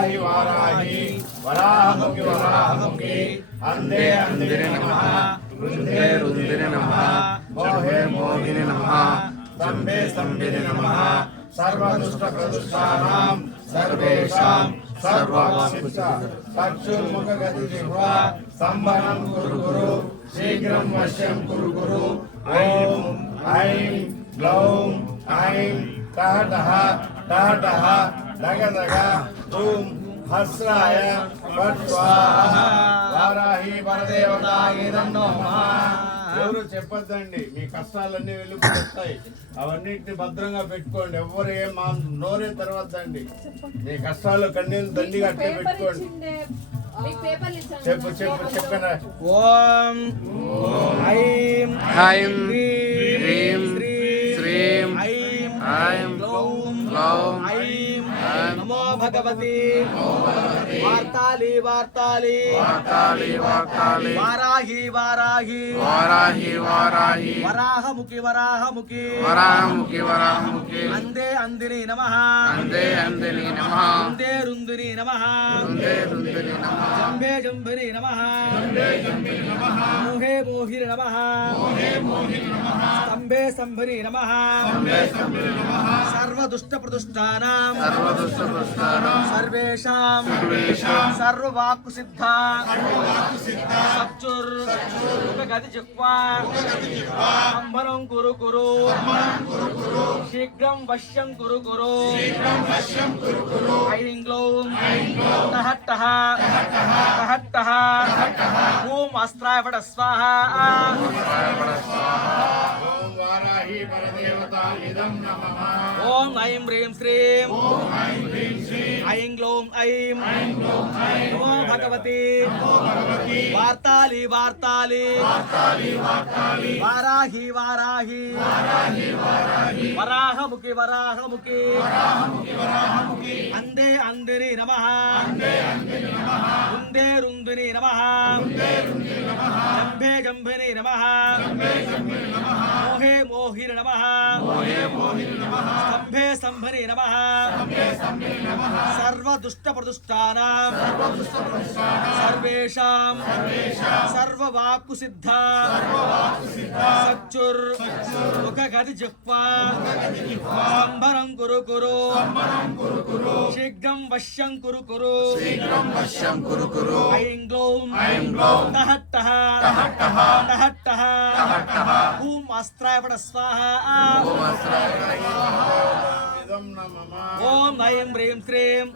వారాహి వారాహి వరాహముఖి వరాహముఖి అందే అందిని నమః రుందే రుందిని నమః మోహే మోహిని నమః స్తంభే స్తంభిని నమః సర్వదుష్ట ప్రదుష్టానాం సర్వేషాం చక్షుర్ముఖగతి జిహ్వా సంవనం కురు గురు శీఘ్రం వశ్యం కురు గురు ఓం ఐం గ్లౌం ఐం టహటహ టహటహ దగదగ ఓం హస్రాయ ఫట్ స్వాహా వారాహి పరదేవతాయ నమః. ఎవరు చెప్పొద్దండి, మీ కష్టాలన్నీ వెళ్ళిపోతాయి. అవన్నిటిని భద్రంగా పెట్టుకోండి. ఎవరు ఏం నోరే తెరవద్దండి. మీ కష్టాలు కన్నీళ్ళు దండిగా అట్లే పెట్టుకోండి. చెప్పు చెప్పు చెప్పనా. ఓం ఐం ఐం హ్రీం శ్రీం ఐం ఐం గ్లౌం గ్లౌం ఐం నమో భగవతి వార్తాలి వార్తాలి వార్తాలి వార్తాలి వారాహి వారాహి వారాహి వారాహి వరాహముఖి వరాహముఖి వరాహముఖి వరాహముఖి అందే అందిని నమః అందే అందిని నమః రుందే రుందిని నమః రుందే రుందిని నమః జంభే జంభిని నమః మోహే మోహిని నమః స్తంభే స్తంభిని నమః సర్వదుష్ట ప్రదుష్టానాం సర్వేషాం సర్వవాక్కు సిద్ధ సచ్చుర్ గతి జిహ్వా సంభరం కురు కురు శీఘ్రం వశ్యం కురు కురు ఐం గ్లౌం టహట్టహ టహట్టహ ఓం అస్త్రాయ ఫట స్వాహా ఓం వారాహి పరదేవతాయ నమః. ఓం ఐం హ్రీం శ్రీం ఐం గ్లౌం ఐం నమో భగవతి వార్తాలి వార్తాలి వారాహి వారాహి వరాహముఖి వరాహముఖి అందే అందిని నమః రుందే రుందిని నమః జంభే జంభిని నమః మోహే మోహిని నమః స్తంభే స్తంభని నమః సర్వదుష్ట ప్రదుష్టానాం సర్వేషాం సర్వవాక్కు సిద్ధ సచ్చుర్ ముఖగతి జిహ్వా సంభరం కురు కురు శీఘ్రం వశ్యం కురు కురు ఐం గ్లౌం టహట్టహ టహట్టహ ఓం అస్త్రాయ ఫట స్వాహా ఇదం నమః. ఓం ఐం హ్రీం శ్రీం